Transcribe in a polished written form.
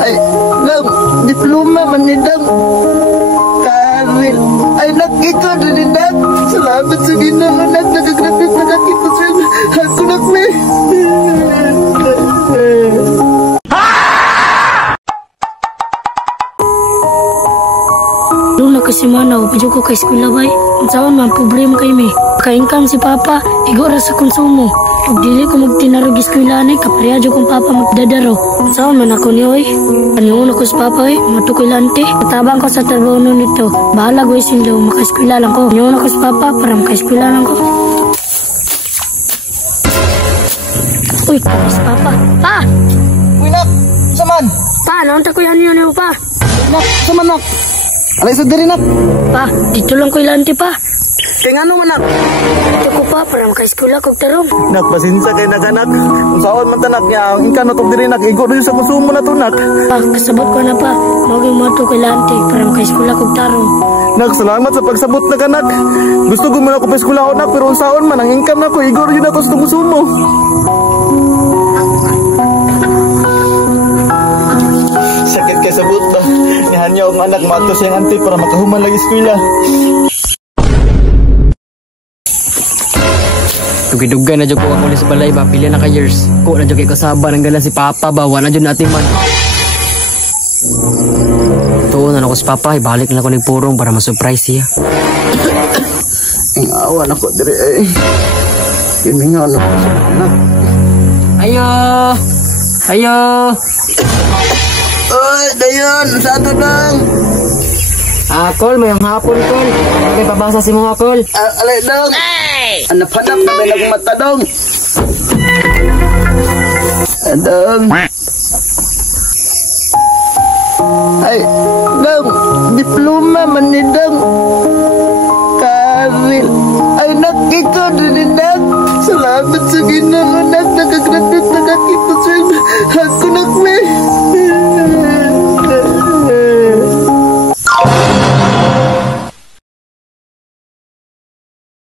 Ay, lang, diploma man ni Dang. Karil, ay nakita na ni Dang. Salamat sa Ginoo, nak, nagagraduate na nakita sa ako na kwe. Doon na kasi manaw, padyo ko kay eskwela bay. Ang saan man, problema kay me. Ka-income si Papa, igora sa konsumo. Pag dili ko magtinarog eskwela na, kaparehadyo kong Papa magdadaro. Ang saan man ako ni oy. Paniungo ko si Papa oy, matukoy lante. Katabang ko sa trabaho nun nito. Bahala ko isin daw, maka-eskwela lang ko. Paniungo ko si Papa, para maka-eskwela lang ko. Uy, si Papa. Pa! Uy, nak, saman? Pa, naunta ko yan yun pa. Nak, saman, nak? Alay sa diri, nak? Pa, dito lang ko ilante pa. Kaya nga naman, nak? Dito ko pa, para maka-eskwela kong tarong. Nak, pasinsa kay naganak. Kung saan man tanak niya, ang ika na itong diri, nak. Igo rin sa konsumo na to, nak. Pa, kasabot ko na pa. Maging mo ito kay lante, para maka-eskwela kong tarong. Nak, salamat sa pagsabot na kanak. Gusto ko muna ko pa eskwela ko, nak. Pero kung saan man, ang income na ko, igo rin ako sa konsumo. Sakit kay sabot ba? Nihan niya ang anak mato siyang auntie para makahuman lagi eskwela. Dugay-dugay na dyan ko ako sa balay ba, pili na ka years. Ko na dyan kay kasaba ng galan si Papa ba, wala dyan natin man. Tuon na ako si Papa, ibalik na ako ng purong para ma-surprise siya. Awan ako diri eh. Kiningan ako sa anak. Ayo! Ayo! Oy, dayon, sa ato lang. Kol, mayang hapon, Kol. May pabasa si mga Kol. Alay dong. Hanap-hanap na may nagmata dong. Dong. Ay, dong. Diploma man ni dong. Karil. Ay, nakita na ni dong. Salamat sa Ginoo, nak. Nagagraduate na nakita sa ako na